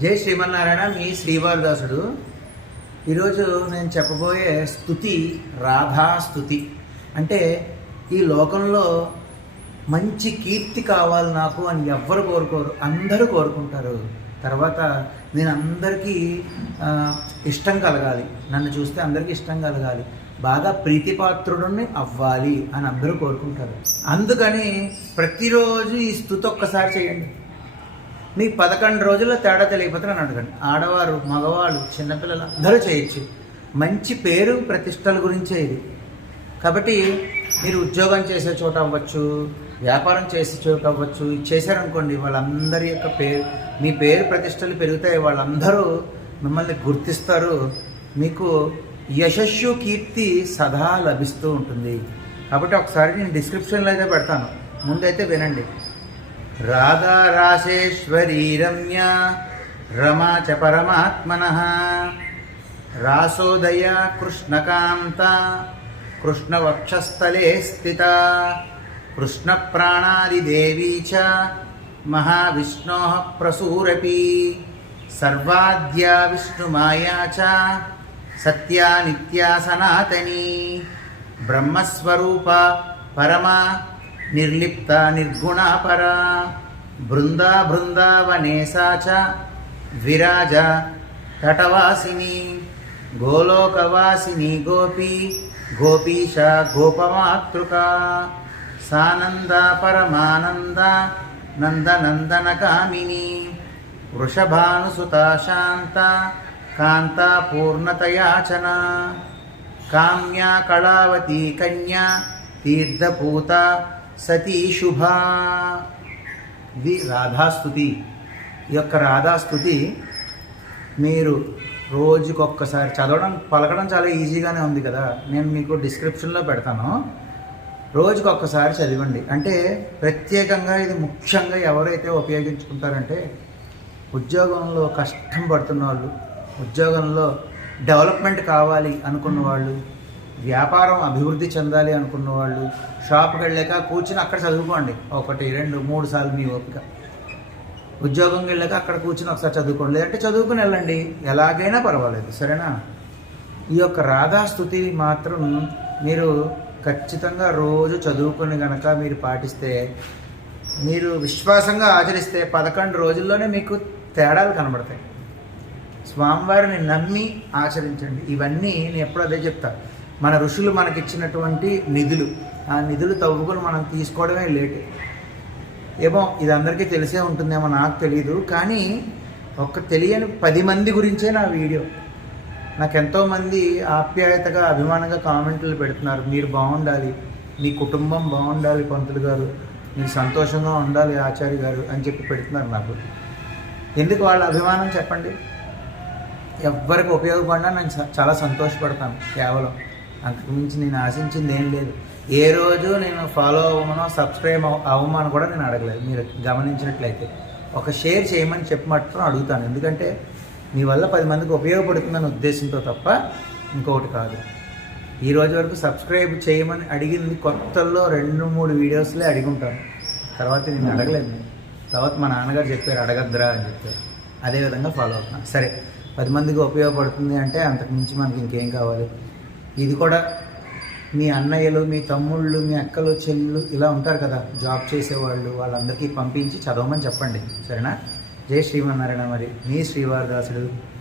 జై శ్రీమన్నారాయణ మీ శ్రీవారదాసుడు. ఈరోజు నేను చెప్పబోయే స్థుతి రాధా స్థుతి. అంటే ఈ లోకంలో మంచి కీర్తి కావాలి నాకు అని ఎవ్వరు కోరుకోరు అందరూ కోరుకుంటారు. తర్వాత నేను అందరికీ ఇష్టం కలగాలి. నన్ను చూస్తే అందరికీ ఇష్టం కలగాలి. బాగా ప్రీతిపాత్రుడిని అవ్వాలి అని అందరూ కోరుకుంటారు. అందుకని ప్రతిరోజు ఈ స్థుతి ఒక్కసారి చేయండి. మీకు పదకొండు రోజుల్లో తేడా తెలియకపోతే నన్ను అడగండి. ఆడవారు మగవాళ్ళు చిన్నపిల్లలు అందరూ చేయొచ్చు. మంచి పేరు ప్రతిష్టల గురించే ఇది. కాబట్టి మీరు ఉద్యోగం చేసే చోట అవ్వచ్చు వ్యాపారం చేసే చోట అవ్వచ్చు చేశారనుకోండి వాళ్ళందరి యొక్క పేరు మీ పేరు ప్రతిష్టలు పెరుగుతాయి వాళ్ళందరూ మిమ్మల్ని గుర్తిస్తారు. మీకు యశస్సు కీర్తి సదా లభిస్తూ ఉంటుంది. కాబట్టి ఒకసారి నేను డిస్క్రిప్షన్లో అయితే పెడతాను. ముందైతే వినండి. రాధారాసేశ్వరీ రమ్య రమా చ పరమాత్మన. రాసోదయ కృష్ణకాంత కృష్ణవక్షస్థలే స్థిత కృష్ణప్రాణాదిదేవీ చ మహావిష్ణో ప్రసూరపి సర్వాద్యా విష్ణుమాయా చ సత్యా నిత్యా సనాతనీ బ్రహ్మస్వరూప పరమా నిర్లిప్త నిర్గుణాపరా. బృందా బృందావనేసా చ విరాజ తటవాసిని. గోలోకవాసిని గోపీ గోపీశ గోపమాతృక. సానంద పరమానంద నందనందన కామిని వృషభానుసుత శాంత కాంత పూర్ణతయాచన కామ్యా కళావతి కన్యా తీర్థభూత సతీ శుభా. ఇది రాధాస్తుతి. ఈ యొక్క రాధాస్తుతి మీరు రోజుకొక్కసారి చదవడం పలకడం చాలా ఈజీగానే ఉంది కదా. నేను మీకు డిస్క్రిప్షన్లో పెడతాను. రోజుకొక్కసారి చదివండి. అంటే ప్రత్యేకంగా ఇది ముఖ్యంగా ఎవరైతే ఉపయోగించుకుంటారంటే ఉద్యోగంలో కష్టం పడుతున్న వాళ్ళు ఉద్యోగంలో డెవలప్మెంట్ కావాలి అనుకున్న వాళ్ళు వ్యాపారం అభివృద్ధి చెందాలి అనుకున్న వాళ్ళు షాప్కి వెళ్ళాక కూర్చుని అక్కడ చదువుకోండి. ఒకటి రెండు మూడు సార్లు మీ ఓపిక. ఉద్యోగం వెళ్ళాక అక్కడ కూర్చుని ఒకసారి చదువుకోండి. లేదంటే చదువుకుని వెళ్ళండి. ఎలాగైనా పర్వాలేదు. సరేనా? ఈ యొక్క రాధాస్థుతి మాత్రం మీరు ఖచ్చితంగా రోజు చదువుకొని గనక మీరు పాటిస్తే మీరు విశ్వాసంగా ఆచరిస్తే పదకొండు రోజుల్లోనే మీకు తేడాలు కనబడతాయి. స్వామివారిని నమ్మి ఆచరించండి. ఇవన్నీ నేను ఎప్పుడు అదే చెప్తాను మన ఋషులు మనకిచ్చినటువంటి నిధులు. ఆ నిధులు తవ్వుకొని మనం తీసుకోవడమే లేట్. ఏమో ఇది అందరికీ తెలిసే ఉంటుందేమో నాకు తెలియదు కానీ ఒక తెలియని పది మంది గురించే నా వీడియో. నాకు ఎంతోమంది ఆప్యాయతగా అభిమానంగా కామెంట్లు పెడుతున్నారు. మీరు బాగుండాలి మీ కుటుంబం బాగుండాలి పంతులు గారు మీరు సంతోషంగా ఉండాలి ఆచార్య గారు అని చెప్పి పెడుతున్నారు నాకు. ఎందుకు వాళ్ళ అభిమానం చెప్పండి? ఎవ్వరికి ఉపయోగపడినా నేను చాలా సంతోషపడతాను కేవలం. అంతకుమించి నేను ఆశించింది ఏం లేదు. ఏ రోజు నేను ఫాలో అవ్వమనో సబ్స్క్రైబ్ అవ- అవ్వమని కూడా నేను అడగలేదు. మీరు గమనించినట్లయితే. ఒక షేర్ చేయమని చెప్పి మాత్రం అడుగుతాను. ఎందుకంటే మీ వల్ల పది మందికి ఉపయోగపడుతుందనే ఉద్దేశంతో తప్ప ఇంకొకటి కాదు. ఈ రోజు వరకు సబ్స్క్రైబ్ చేయమని అడిగింది కొత్తల్లో రెండు మూడు వీడియోస్లే అడిగి ఉంటాను తర్వాత నేను అడగలేదు. తర్వాత మా నాన్నగారు చెప్పారు అడగద్దురా అని చెప్పారు. అదేవిధంగా ఫాలో అవుతున్నాను సరే పది మందికి ఉపయోగపడుతుంది అంటే అంతకు మించి మనకి ఇంకేం కావాలి? ఇది కూడా మీ అన్నయ్యలు మీ తమ్ముళ్ళు మీ అక్కలు చెల్లెలు ఇలా ఉంటారు కదా. జాబ్ చేసేవాళ్ళు వాళ్ళందరికీ పంపించి చదవమని చెప్పండి. సరేనా? జై శ్రీమన్నారాయణ మరి. మీ శ్రీవారదాసుడు.